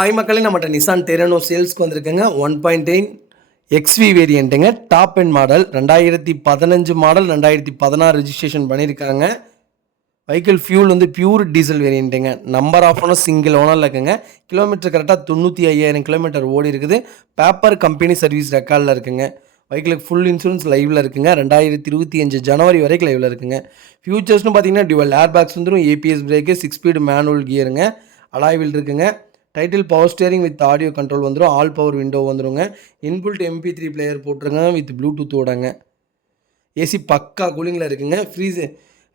Hi மக்களே, நம்மகிட்ட Nissan டெரனோ சேல்ஸ்க்கு வந்திருக்குங்க. 1.9 XV வேரியண்ட்டுங்க. Top end model 2015 model 2016 registration பண்ணியிருக்காங்க. வெஹிக்கிள் ஃபியூல் வந்து பியூர் டீசல் வேரியண்ட்டுங்க. நம்பர் ஆஃப் ஓனர் சிங்கிள் ஓனரில் இருக்குங்க. கிலோமீட்டர் கரெக்டாக 95,000 கிலோமீட்டர் ஓடி இருக்குது. பேப்பர் கம்பெனி சர்வீஸ் ரெக்கார்டில் இருக்குங்க. வெஹிக்கிளுக்கு ஃபுல் இன்சூரன்ஸ் லைவில் இருக்குங்க. 2025 ஜனவரி வரைக்கும் லைவில் இருக்குங்க. ஃபியூச்சர்ஸ்னு பார்த்தீங்கன்னா டியூவல் ஏர் பேக்ஸ் வந்துடும், ஏபிஎஸ் பிரேக்கு, 6 ஸ்பீடு மேனுவல் கியருங்க, அலாய் வீல் இருக்குங்க. டைட்டில் power steering with audio control வந்துடும். ஆல் பவர் விண்டோ வந்துடுங்க. இன்புல்ட் MP3 பிளேயர் போட்டிருங்க வித் ப்ளூடூத்தோடங்க. ஏசி பக்கா கூலிங்கில் இருக்குங்க.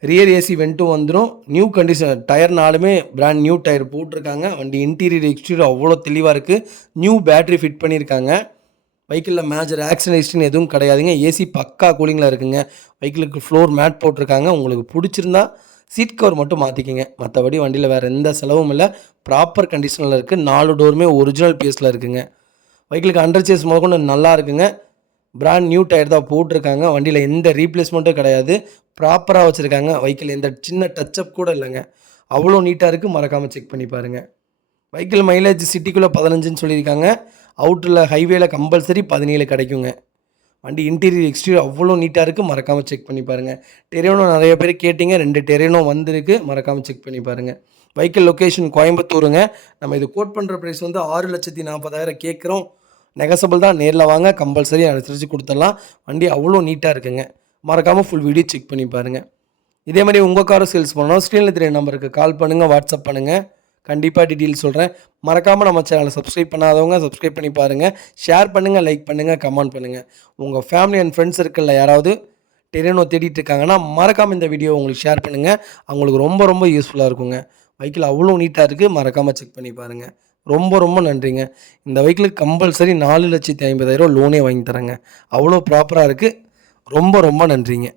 ரியர் ஏசி வென்ட்டும் வந்துடும். நியூ கண்டிஷன் டயர் நாலுமே பிராண்ட் நியூ டயர் போட்டிருக்காங்க. வண்டி இன்டீரியர் எக்ஸ்டீரியர் அவ்வளோ தெளிவாக இருக்குது. நியூ பேட்டரி ஃபிட் பண்ணியிருக்காங்க. வெஹிக்கிளில் மேஜர் ஆக்சிடென்ட் எதுவும் கிடையாதுங்க. ஏசி பக்கா கூலிங்கில் இருக்குங்க. வெஹிக்கிளுக்கு ஃப்ளோர் மேட் போட்டிருக்காங்க. உங்களுக்கு பிடிச்சிருந்தா சீட் கவர் மட்டும் மாற்றிக்கிங்க. மற்றபடி வண்டியில் வேறு எந்த செலவும் இல்லை. ப்ராப்பர் கண்டிஷனில் இருக்குது. 4 டோருமே ஒரிஜினல் பீஸில் இருக்குங்க. வெஹிக்கிளுக்கு அண்டர் சேஸ் முதற்கொண்டு நல்லா இருக்குங்க. பிராண்ட் நியூ டயர் தான் போட்டிருக்காங்க. வண்டியில் எந்த ரீப்ளேஸ்மெண்ட்டும் கிடையாது. ப்ராப்பராக வச்சுருக்காங்க. வெஹிக்கிள் எந்த சின்ன டச்சப் கூட இல்லைங்க. அவ்வளோ நீட்டாக இருக்குது. மறக்காமல் செக் பண்ணி பாருங்கள். வெஹிக்கிள் மைலேஜ் சிட்டிக்குள்ளே 15ன்னு சொல்லியிருக்காங்க. அவுட்டரில் ஹைவேல கம்பல்சரி 17 கிடைக்குங்க. வண்டி இன்டீரியர் எக்ஸ்டீரியர் அவ்வளோ நீட்டாக இருக்குது. மறக்காமல் செக் பண்ணி பாருங்கள். டெரேனோ நிறைய பேர் கேட்டிங்க, 2 டெரேனோ வந்திருக்கு. மறக்காமல் செக் பண்ணி பாருங்கள். வெஹிக்கிள் லொக்கேஷன் கோயம்புத்தூருங்க. நம்ம இது கோட் பண்ணுற ப்ரைஸ் வந்து 6,40,000 கேட்குறோம். நெகசபிள் தான். நேரில் வாங்க, கம்பல்சரி அனுசரித்து கொடுத்துடலாம். வண்டி அவ்வளோ நீட்டாக இருக்குங்க. மறக்காமல் ஃபுல் வீடியோ செக் பண்ணி பாருங்கள். இதே மாதிரி உங்கள் காரை சேல்ஸ் பண்ணணும், ஸ்க்ரீனில் தெரிய நம்பருக்கு கால் பண்ணுங்கள், வாட்ஸ்அப் பண்ணுங்கள். கண்டிப்பாக டீட்டெயில்ஸ் சொல்கிறேன். மறக்காமல் நம்ம சேனலை சப்ஸ்கிரைப் பண்ணாதவங்க சப்ஸ்கிரைப் பண்ணி பாருங்கள். ஷேர் பண்ணுங்கள், லைக் பண்ணுங்கள், கமெண்ட் பண்ணுங்கள். உங்கள் ஃபேமிலி அண்ட் ஃப்ரெண்ட்ஸ் சர்க்கிளில் யாராவது டெரேனோ தேடிட்டு இருக்காங்கன்னா மறக்காமல் இந்த வீடியோ உங்களுக்கு ஷேர் பண்ணுங்கள். அவங்களுக்கு ரொம்ப ரொம்ப யூஸ்ஃபுல்லாக இருக்குங்க. வெஹிக்கிள் அவ்வளோ நீட்டாக இருக்குது. மறக்காமல் செக் பண்ணி பாருங்கள். ரொம்ப ரொம்ப நன்றிங்க. இந்த வெஹிக்கிளுக்கு கம்பல்சரி 4,50,000 லோனே வாங்கி தரேங்க. அவ்வளோ ப்ராப்பராக இருக்குது. ரொம்ப ரொம்ப நன்றிங்க.